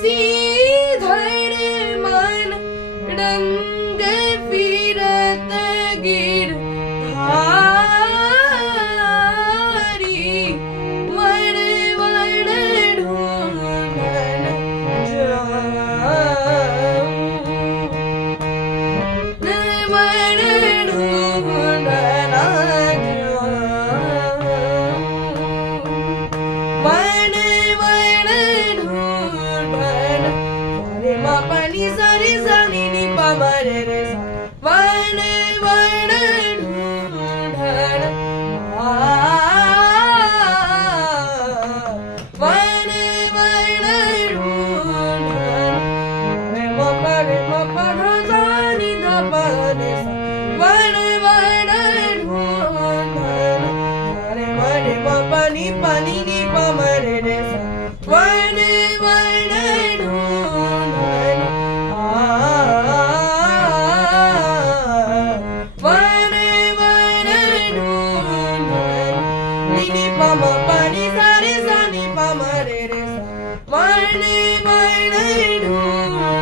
श्रीधर मन रंग फिरत गिरधारी वण वण ढूंढन जाऊं वण ढूंढन जाऊं वण वण ढूंढन रे मा पानी सारे सानी नी पा मरे रे सा वण वण ढूंढन वण वण ढूंढन रे मा पा धा सा नी धा पा रे सा वण वण ढूंढन रे मा पानी पानी नी पा मरे रे सा वण वण ढूंढन वण वण ढूंढन नी नी पा मा पानी सा रे सा नी पा मरे रे सा वण वण ढूंढन